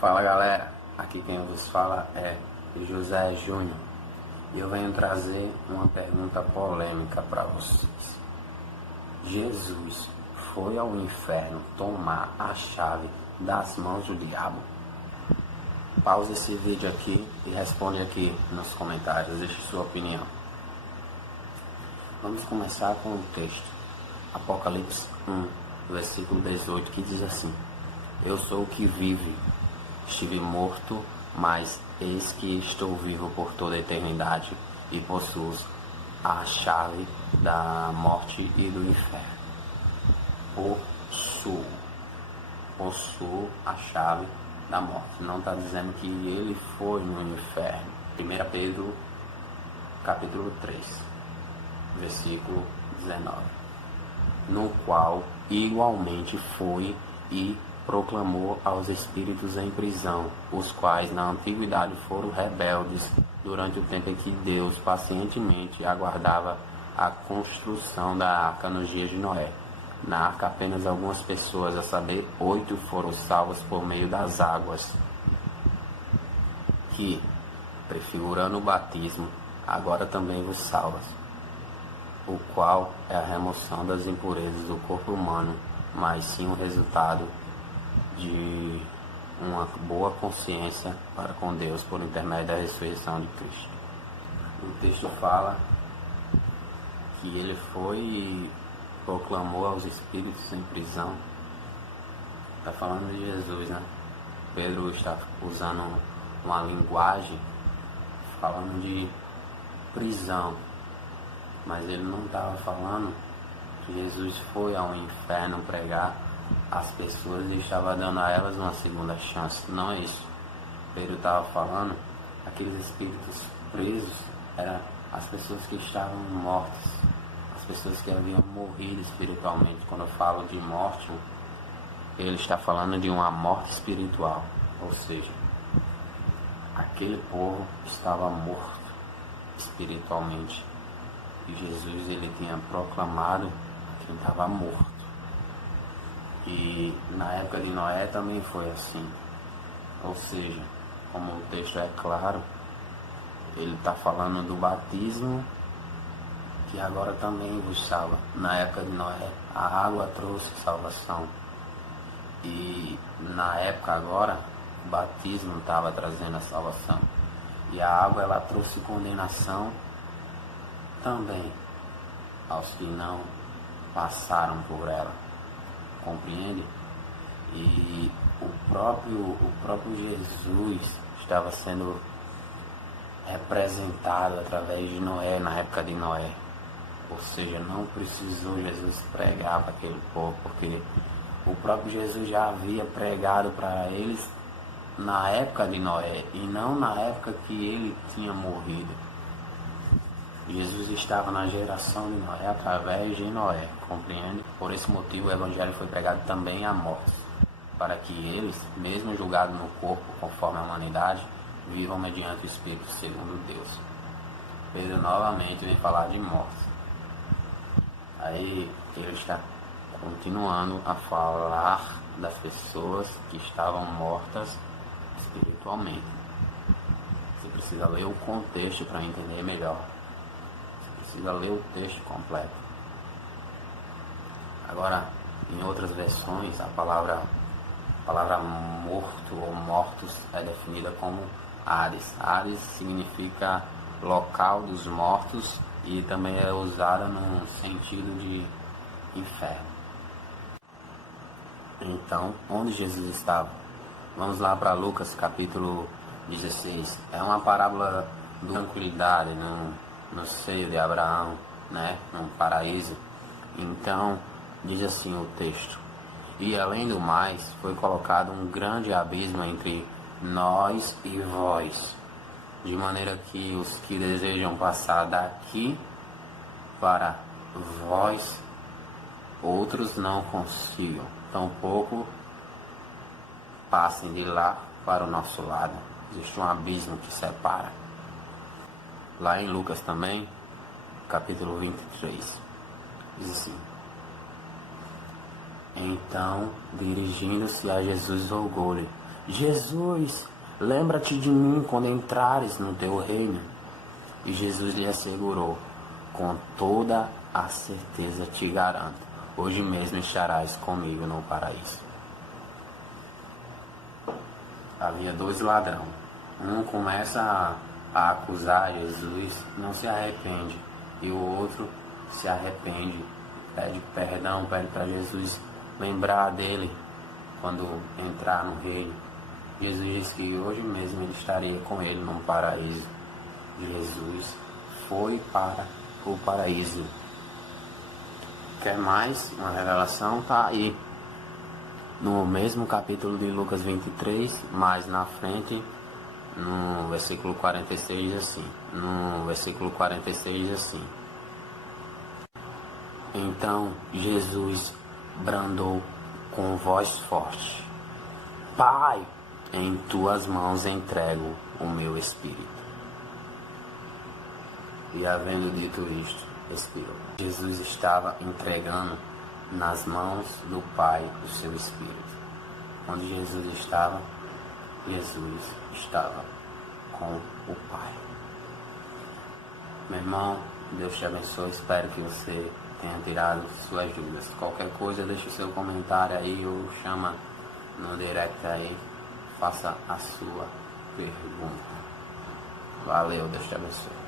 Fala galera, aqui quem vos fala é José Júnior e eu venho trazer uma pergunta polêmica para vocês. Jesus foi ao inferno tomar a chave das mãos do diabo? Pausa esse vídeo aqui e responde aqui nos comentários, deixe sua opinião. Vamos começar com o texto, Apocalipse 1, versículo 18, que diz assim: Eu sou o que vive. Estive morto, mas eis que estou vivo por toda a eternidade e possuo a chave da morte e do inferno. Possuo a chave da morte. Não está dizendo que ele foi no inferno. 1 Pedro, capítulo 3, versículo 19. No qual igualmente foi e proclamou aos espíritos em prisão, os quais na antiguidade foram rebeldes durante o tempo em que Deus pacientemente aguardava a construção da arca nos dias de Noé. Na arca apenas algumas pessoas, a saber, 8 foram salvas por meio das águas, que, prefigurando o batismo, agora também vos salvas, o qual é a remoção das impurezas do corpo humano, mas sim o resultado de uma boa consciência para com Deus por intermédio da ressurreição de Cristo. O texto fala que ele foi e proclamou aos espíritos em prisão. Está falando de Jesus, né? Pedro está usando uma linguagem falando de prisão, mas ele não estava falando que Jesus foi ao inferno pregar as pessoas e estava dando a elas uma segunda chance. Não é isso. Pedro estava falando, aqueles espíritos presos eram as pessoas que estavam mortas, as pessoas que haviam morrido espiritualmente. Quando eu falo de morte, ele está falando de uma morte espiritual, ou seja, aquele povo estava morto espiritualmente e Jesus ele tinha proclamado quem estava morto. E na época de Noé também foi assim. Ou seja, como o texto é claro, ele está falando do batismo, que agora também vos salva. Na época de Noé, a água trouxe salvação. E na época agora, o batismo estava trazendo a salvação. E a água ela trouxe condenação também aos que não passaram por ela. Compreende? E o próprio Jesus estava sendo representado através de Noé, na época de Noé. Ou seja, não precisou Jesus pregar para aquele povo, porque o próprio Jesus já havia pregado para eles na época de Noé e não na época que ele tinha morrido. Jesus estava na geração de Noé através de Noé, compreende? Por esse motivo o Evangelho foi pregado também a mortos, para que eles, mesmo julgados no corpo conforme a humanidade, vivam mediante o Espírito segundo Deus. Pedro novamente vem falar de mortos. Aí ele está continuando a falar das pessoas que estavam mortas espiritualmente. Você precisa ler o contexto para entender melhor. Precisa ler o texto completo. Agora, em outras versões, a palavra morto ou mortos é definida como Hades. Hades significa local dos mortos e também é usada no sentido de inferno. Então, onde Jesus estava? Vamos lá para Lucas capítulo 16. É uma parábola de tranquilidade, no seio de Abraão, né, no paraíso. Então, diz assim o texto: E além do mais, foi colocado um grande abismo entre nós e vós, de maneira que os que desejam passar daqui para vós, outros não consigam, tampouco passem de lá para o nosso lado. Existe um abismo que separa. Lá em Lucas também, capítulo 23, diz assim: Então, dirigindo-se a Jesus, rogou-lhe: Jesus, lembra-te de mim quando entrares no teu reino. E Jesus lhe assegurou: com toda a certeza te garanto, hoje mesmo estarás comigo no paraíso. Havia dois ladrões. Um começa a acusar Jesus, não se arrepende. E o outro se arrepende, pede perdão, pede para Jesus lembrar dele quando entrar no reino. Jesus disse que hoje mesmo ele estaria com ele no paraíso. Jesus foi para o paraíso. Quer mais uma revelação? Tá aí no mesmo capítulo de Lucas 23, mais na frente, no versículo 46 assim. No versículo 46 assim: então Jesus bradou com voz forte: Pai, em tuas mãos entrego o meu espírito. E havendo dito isto, expirou. Jesus estava entregando nas mãos do Pai o seu espírito. Onde Jesus estava com o Pai. Meu irmão, Deus te abençoe. Espero que você tenha tirado suas dúvidas. Qualquer coisa, deixe seu comentário aí ou chama no direct aí. Faça a sua pergunta. Valeu, Deus te abençoe.